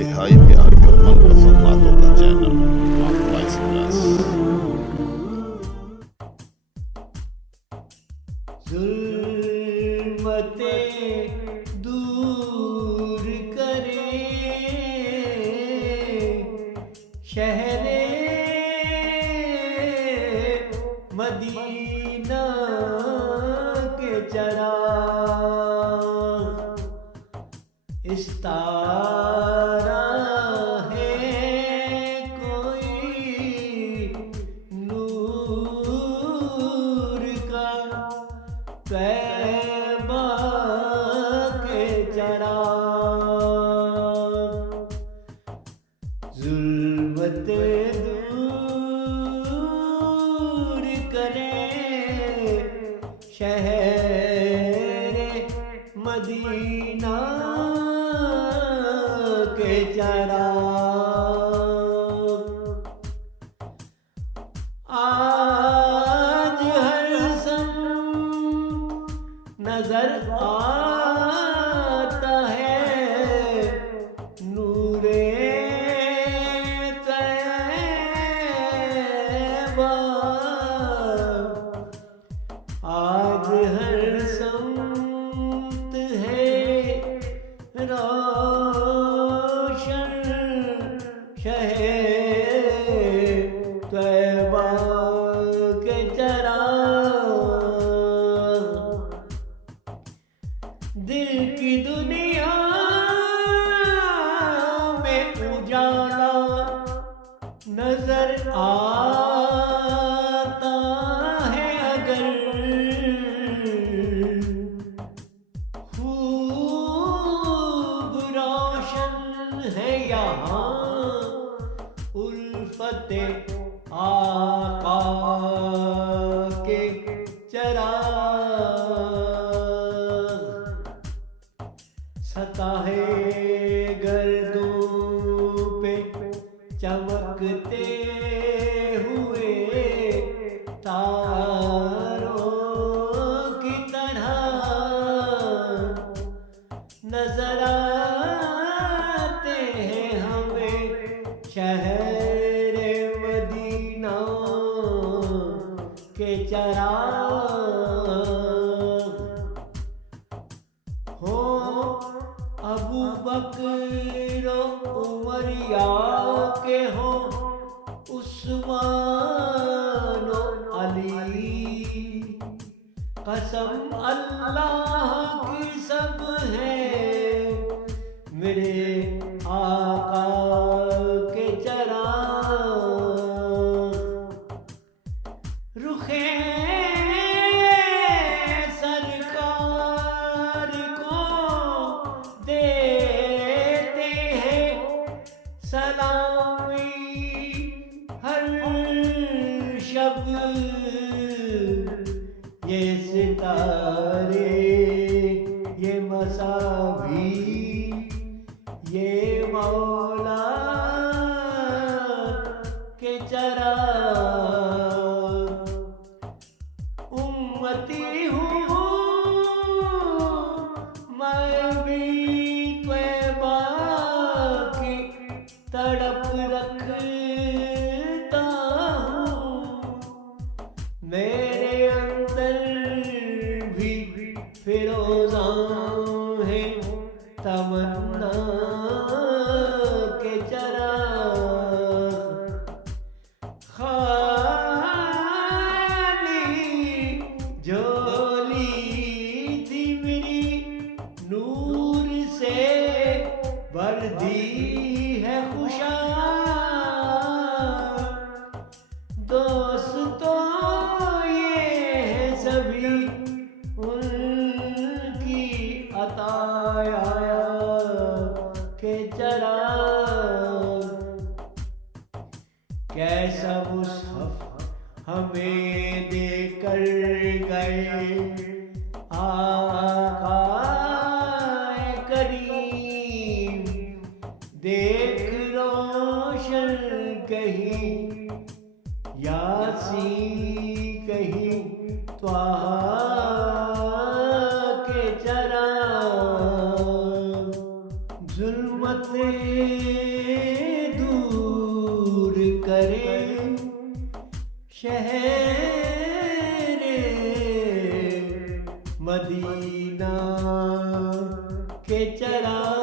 इंतहाई प्यारी और मनपसंद बातों का चैनल आपका एक्सप्रेस। जुल्मते दूर करे शहरे मदीना के चराग इस्तारा है कोई नूर का तैबा के चराग जुल्मते दूर करे शहरे मदीना के चराग आज हर सम नजर आता है नूरे तैबा। आज हर समत है रोशन शहर तैबा के चराग दिल की दुनिया में उजाला नजर आता है अगर खूब रोशन है यहाँ उल्फते आका के चराग सताहे गर्दों पे चमकते हुए तारों की तरह नजर आते हैं हमें शहर मदीना के चराग। हो अबू बकर उमर या के हो उस्मान अली कसम अल्लाह की सब है मेरे आका के चराग। रुखे सरकार को देते हैं सलामी हर शब ये सितारे ये मसाभी ये मौला के चराग। उम्मती हूँ मैं भी तैबा की तड़प रखता हूँ मेरे अंदर भी फिरोज़ा है तमन्ना के चराग। खाली झोली थी मेरी नूर से भर दी है खुशाल। दोस्तों ये है सभी उनकी अताया के चराग। कैसा मुसहफ हमें देकर गए आका करीम देख रोशन कहीं यासीन कहीं त्वाहा के चराग। जुल्मत मोहब्बतें दूर करे शहरे मदीना के चरागे